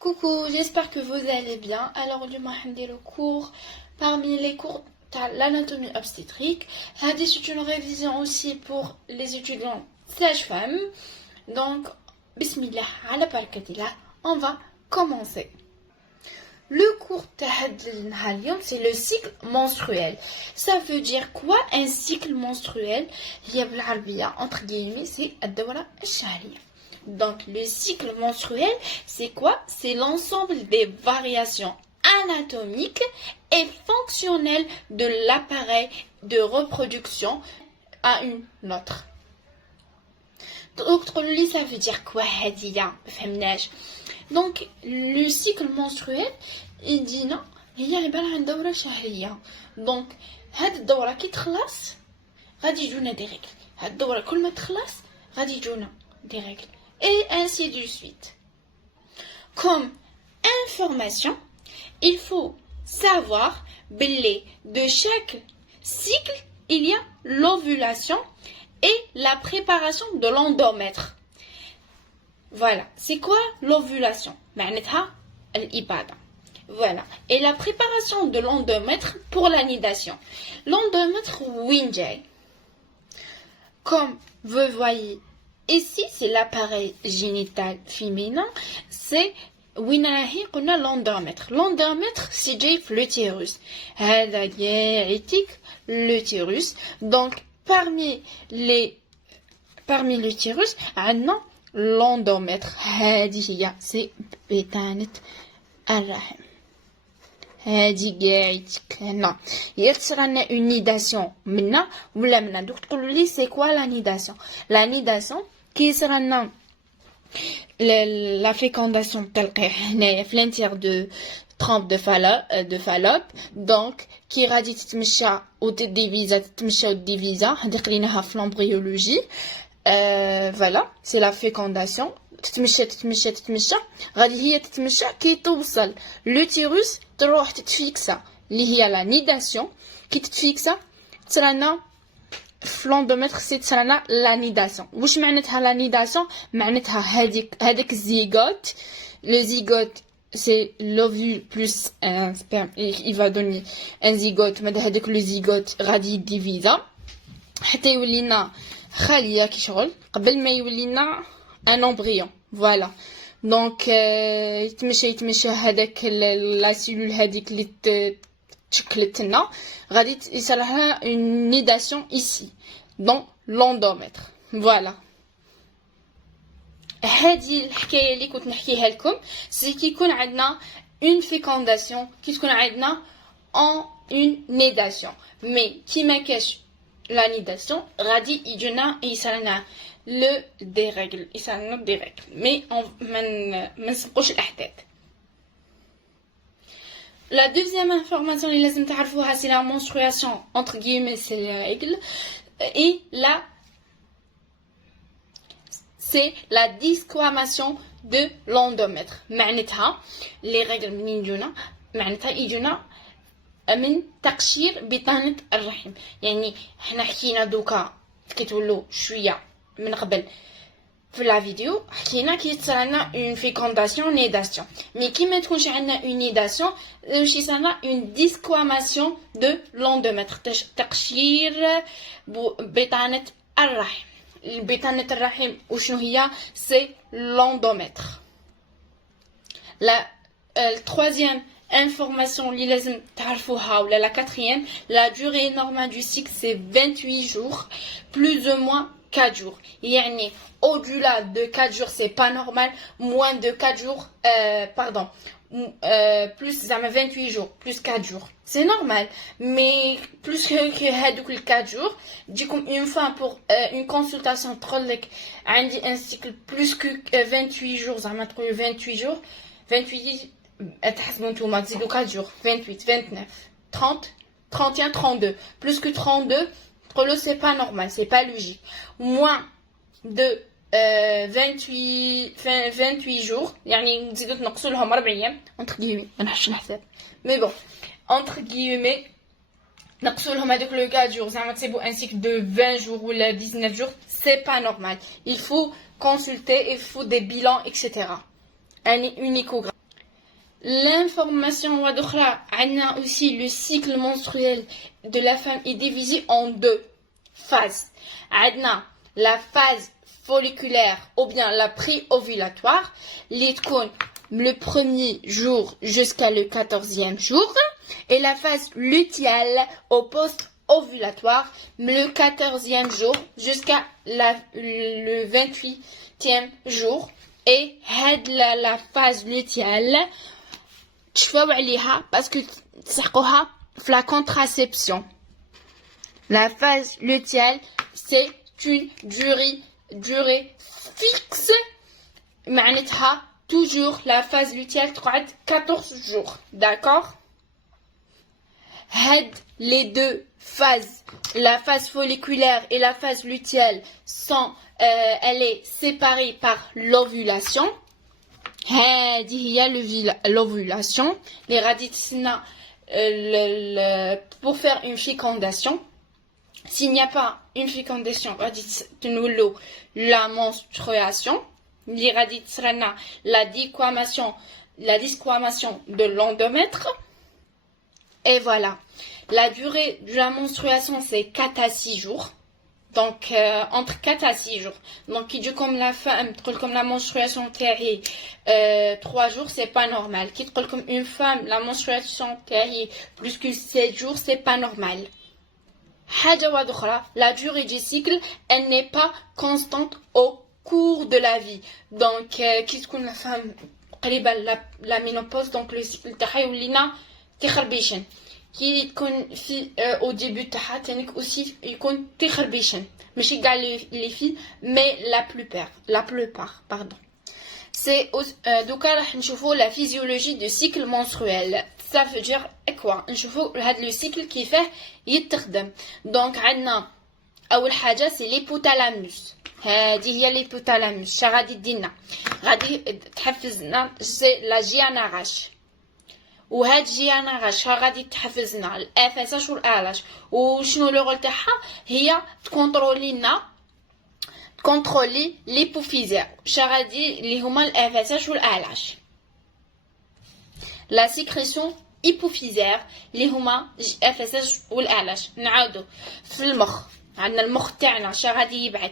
Coucou, j'espère que vous allez bien. Alors, aujourd'hui, on va le cours parmi les cours de l'anatomie obstétrique. C'est une révision aussi pour les étudiants sages-femmes. Donc, bismillah, ala barakatillah, on va commencer. Le cours c'est le cycle menstruel. Ça veut dire quoi un cycle menstruel? Entre guillemets, c'est الدورة الشهرية. Donc, le cycle menstruel, c'est quoi? C'est l'ensemble des variations anatomiques et fonctionnelles de l'appareil de reproduction à une autre. Donc, ça veut dire quoi? Donc, le cycle menstruel, il dit non, il y a une دورة شهرية. Donc, هاد الدورة كي تخلص غادي يجونا دي ريغل. هاد الدورة كل ما تخلص غادي يجونا دي ريغل. Et ainsi de suite. Comme information, il faut savoir que de chaque cycle, il y a l'ovulation et la préparation de l'endomètre. Voilà. C'est quoi l'ovulation? Voilà. Et la préparation de l'endomètre pour l'anidation. L'endomètre Winjay. Comme vous voyez ici, c'est l'appareil génital féminin. C'est l'endomètre. L'endomètre, c'est l'utérus. L'utérus. Donc, parmi l'utérus, l'endomètre. C'est بطانة الرحم. هادي قاعدتك هنا يتصير لنا اون نيداسيون منا ولا منا. دوك تقولوا لي سي كوا لا نيداسيون؟ لا نيداسيون كيصير لنا لا فيكونداسيون تلقيه هنايا في لانتير دو ترامب دو فالوب. دونك كي غادي تتمشى وتديفيزا تتمشى وديفيزا هادي قريناها في لامبريولوجي. فوالا سي لا فيكونداسيون. تتمشى غادي هي تتمشى كي توصل لوتيروس تروح تتفيكسا اللي هي لا نيداسيون. كي تتفيكسا تصرانا في لوندومتر سي تصرانا لا نيداسيون. واش معناتها لا نيداسيون؟ معناتها هذاك الزيغوت. لو زيغوت سي لوفول بلس ان سبرم il va donner un zygote. ماذا هذاك لو زيغوت غادي يديفيزا حتى يولينا خليه كي شغل قبل ما يولينا un embryon. Voilà. Donc يتمشى هذاك لا سيلول هذيك اللي تشكلت لنا غادي يصير لها une nidation ici dans l'endomètre. Voilà. هذه الحكايه اللي كنت نحكيها لكم سي كيكون عندنا une fécondation كي تكون عندنا en une nidation. mais كي ما كاش la nidation غادي يجينا يصير le dérègle. Il s'agit de dérègle. Mais on نسبقوش الأحداث. La deuxième information اللي لازم تعرفوها c'est la menstruation entre guillemets c'est les règles. Et là c'est la desquamation de l'endomètre. معناتها les règles منين يجونا؟ معناتها يجونا من تقشير بطانة الرحم. يعني احنا حكينا دوكا كيتولوا شويه من قبل في لا فيديو حكينا كي تصير لنا اون فيكونداسيون نيداسيون. مي كي ما تكونش عندنا اون نيداسيون واش يصير لنا اون ديسكواماسيون دو لوندومتر. تقشير بطانة الرحم. بطانة الرحم وشنو هي؟ سي لوندومتر. لا التروازيام information اللي لازم تعرفوها ولا la quatrième, la durée normale du cycle c'est 28 jours plus ou moins 4 jours. يعني au-delà de 4 jours c'est pas normal, moins de 4 jours plus 28 jours plus 4 jours c'est normal. mais plus que هادوك 4 jours تجيكم une fois pour une consultation تقولك عندي un cycle plus que 28 jours زعما تقولوا 28 jours 28 تحسبوا نتوما تزيدوا 4 jours 28 29 30 31 32 plus que 32 تقولوا c'est pas normal c'est pas logique. moins de 28 jours يعني نزيدوا تنقصوا لهم 4 ايام entre guillemets ما نحبش نحسب mais bon entre guillemets نقصوا لهم هذوك لو 4 jours زعما تسيبوا un cycle de 20 jours ou 19 jours c'est pas normal. il faut consulter, il faut des bilans etc. un échogramme. L'information wadoukhra, on a aussi le cycle menstruel de la femme est divisé en deux phases. On a la phase folliculaire ou bien la pré-ovulatoire, les tkoun le premier jour jusqu'à le 14e jour, et la phase lutéale au post-ovulatoire, le 14e jour jusqu'à le 28e jour. Et la phase lutéale, تشفاو عليها parce que تسحقوها في la contraception. La phase lutéale, c'est une durée fixe. معناتها toujours la phase lutéale تقعد 14 jours. D'accord? Les deux phases, la phase folliculaire et la phase lutéale, sont elle est séparée par l'ovulation. هذه هي l'ovulation. Les radicina pour faire une fécondation. S'il n'y a pas une fécondation, la menstruation. Les radicina la desquamation de l'endomètre. Et voilà. La durée de la menstruation, c'est 4 à 6 jours. Donc, entre 4 à 6 jours. Donc, qui dit comme la femme, comme la menstruation تاعي 3 jours, c'est pas normal. Qui dit comme une femme, la menstruation تاعي plus que 7 jours, c'est pas normal. حاجة واحدة أخرى, la durée du cycle, elle n'est pas constante au cours de la vie. Donc, qui تكون la femme قريبة la ménopause, donc le cycle تاعها يولينا تخربيشن. كي تكون في au début تاعها تانيك aussi يكون تخربيشن ماشي كاع les filles mais la plupart pardon. C'est دوكا راح نشوفوا la physiologie du cycle menstruel. Ça veut dire quoi? نشوفوا هذا le cycle كيفاه يتخدم. donc عندنا اول حاجه سي ليبوثالاموس. هذه هي ليبوثالاموس. شا غادي دينا غادي تحفزنا سي لا جياناغاش. وهاد جياناغاش غادي تحفزنا الافاساش والالاش. وشنو لو رول تاعها؟ هي تكونترولي ليبوفيزير. شا غادي اللي هما الافاساش والالاش. لا سيكريسيون hypophysaire اللي هما افاساش والالاش. نعاودو في المخ. عندنا المخ تاعنا شا غادي يبعث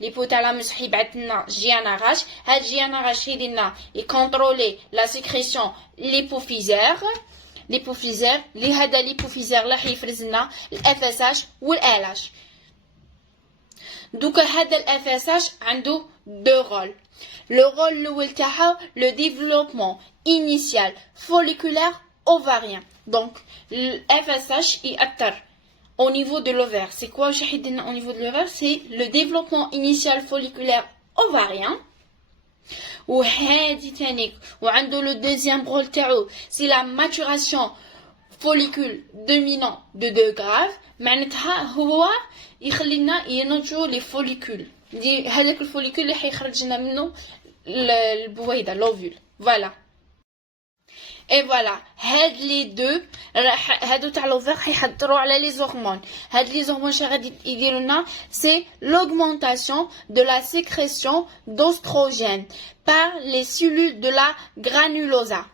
ليبوثالاموس حيبعث لنا جياناغاش. هاد جياناغاش يدير لنا يكونترولي لا سيكريسيون ليبوفيزير اللي هذا ليبوفيزير راح يفرز لنا الافاساش والالاش. دوكا هذا الافاساش عنده دو رول. لو رول الاول تاعها لو ديفلوبمون initial folliculaire ovarien. Donc l'FSH يأثر au niveau de l'ovaire. C'est quoi au niveau de l'ovaire? C'est le développement initial folliculaire ovarien. وهذه تانيك وعنده le deuxième rôle تاعو c'est la maturation follicule dominant de 2 grave. معناتها هو يخلينا ينضجوا لي فوليكول دي هذاك الفوليكول اللي حيخرج لنا منه البويضه l'ovule. Voilà. Et voilà, هاد لي دو هادو تاع لوفير حيحضروا على لي زورمون. هاد لي زورمون شنو غادي يديروا لنا؟ سي l'augmentation de la sécrétion d'ostrogène par les cellules de la granulosa.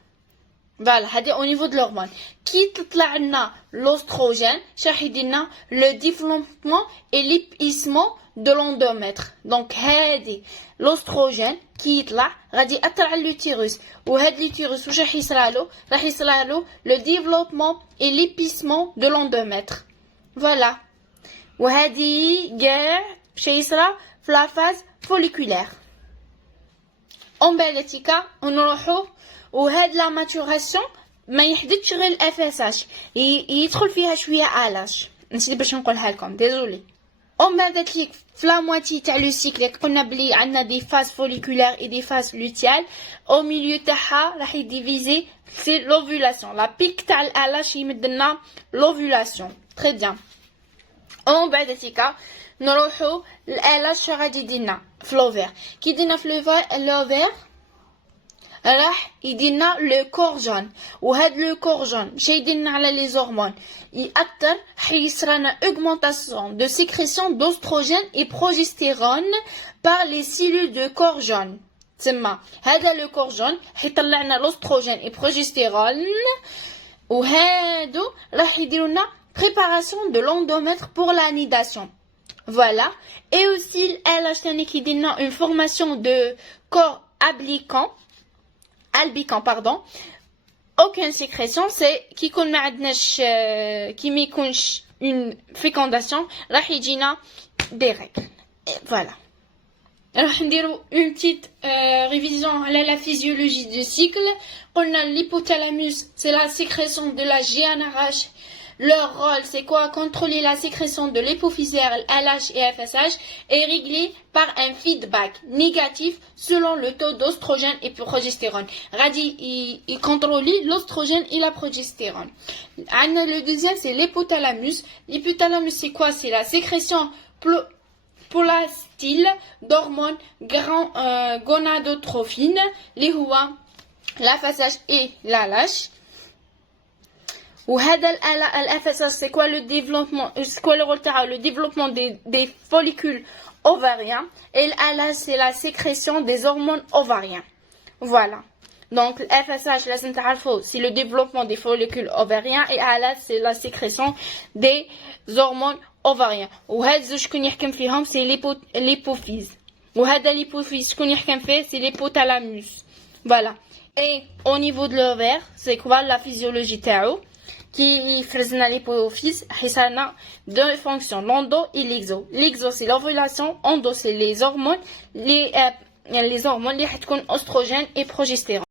Voilà, هادي au niveau de l'hormone. كي تطلع لنا l'ostrogène راح يدير لنا le développement et l'épaississement de l'endomètre. Donc هادي l'ostrogène كي يطلع غادي يأثر على l'utérus. وهاد l'utérus واش راح يصرالو؟ راح يصرالو le développement et l'épaississement de l'endomètre. Voilà. وهادي كاع باش يصرا في la phase folliculaire. On بعدتيكا ونروحو وهاد لا ماتوراسيون ما يحددش غير الافاساش يدخل فيها شويه الاش. نسيت باش نقولها لكم ديزولي. On بعدت ليك في لا موتي تاع لو سيكل قلنا بلي عندنا دي فاز فوليكولير اي دي فاز لوتيال. او ميليو تاعها راح يديفيزي سي لوفولاسيون. لا بيك تاع الالاش يمد لنا لوفولاسيون. تري بيان. On بعدتيكا نروحو الالاش غادي يدينا في لوفير. كي دينا في لوفير راح يدينا لو كورجون. وهاد لو كورجون ماشي يدينا على لي زورمون يأثر حيصرانا augmentation de sécrétion d'ostrogène et progestérone par les cellules de corps jaune. تسمى هذا لو كورجون حيطلع لنا لوستروجين اي بروجستيرون وهادو راح يديروا لنا préparation de l'endomètre pour la nidation. Voilà. Et aussi LH qui dit une formation de corps albicans pardon. Aucune sécrétion, c'est qui m'éconche une fécondation, راح يجينا des règles. Et voilà. راح نديرو une petite révision à la physiologie du cycle. On a l'hypothalamus, c'est la sécrétion de la GnRH. Leur rôle, c'est quoi? Contrôler la sécrétion de l'hypophyse LH et FSH et réglé par un feedback négatif selon le taux d'oestrogène et progestérone. Il contrôle l'oestrogène et la progestérone. Le deuxième, c'est l'hypothalamus. L'hypothalamus, c'est quoi? C'est la sécrétion polastyle d'hormones gonadotrophines, les HOA, la FSH et la LH. وهذا الFSH c'est quoi le développement, c'est quoi le rôle le développement des follicules ovariens et l'LH c'est la sécrétion des hormones ovariens. Voilà. Donc l'FSH لازم تعرفوا c'est le développement des follicules ovariens et LH c'est la sécrétion des hormones ovariens. وهاد زوج شكون يحكم فيهم c'est l'hypophyse. وهذا l'hypophyse شكون يحكم فيه c'est l'hypothalamus. Voilà. Et au niveau de l'ovaire, c'est quoi la physiologie تاعو qui faisait l'hypophyse, il a deux fonctions, l'endo et l'exo. L'exo c'est l'ovulation, endo c'est les hormones, les hormones qui sont oestrogènes et progestérone.